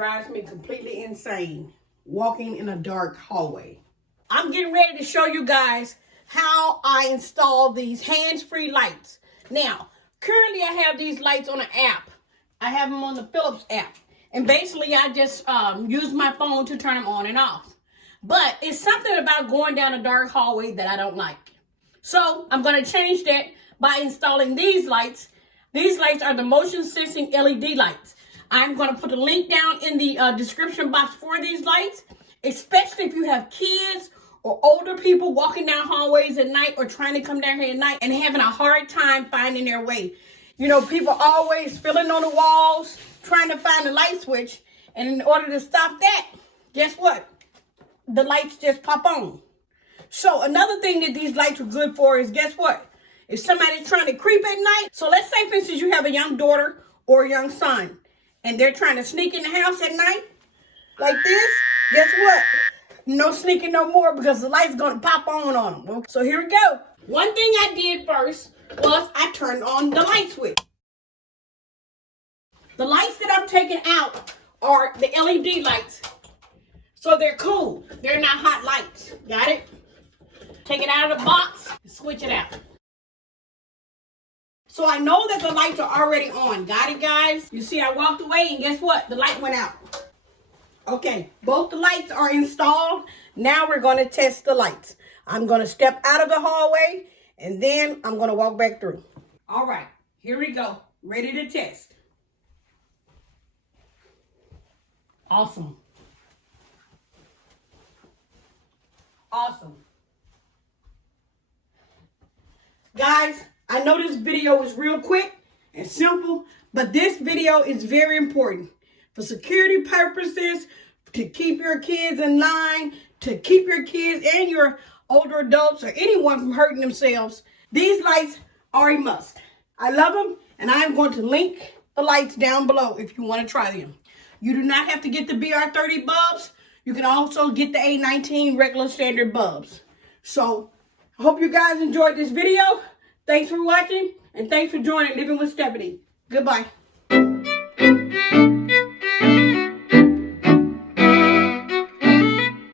drives me completely insane, walking in a dark hallway. I'm getting ready to show you guys how I install these hands-free lights. Now, currently I have these lights on an app. I have them on the Philips app. And basically I just use my phone to turn them on and off. But it's something about going down a dark hallway that I don't like. So I'm going to change that by installing these lights. These lights are the motion sensing LED lights. I'm going to put a link down in the description box for these lights, especially if you have kids or older people walking down hallways at night or trying to come down here at night and having a hard time finding their way. You know, people always filling on the walls, trying to find the light switch. And in order to stop that, guess what? The lights just pop on. So another thing that these lights are good for is, guess what? If somebody's trying to creep at night, so let's say, for instance, you have a young daughter or a young son, and they're trying to sneak in the house at night, like this, guess what? No sneaking no more, because the light's going to pop on them. So here we go. One thing I did first was I turned on the light switch. The lights that I'm taking out are the LED lights. So they're cool. They're not hot lights. Got it? Take it out of the box and switch it out. So I know that the lights are already on. Got it, guys? You see, I walked away and guess what? The light went out. Okay, both the lights are installed. Now we're going to test the lights. I'm going to step out of the hallway and then I'm going to walk back through. All right, here we go. Ready to test. Awesome. Awesome. Guys, I know this video is real quick and simple, but this video is very important for security purposes, to keep your kids in line, to keep your kids and your older adults or anyone from hurting themselves. These lights are a must. I love them, and I am going to link the lights down below if you want to try them. You do not have to get the BR30 bulbs. You can also get the A19 regular standard bulbs. So, I hope you guys enjoyed this video. Thanks for watching, and thanks for joining Living with Stephanie. Goodbye.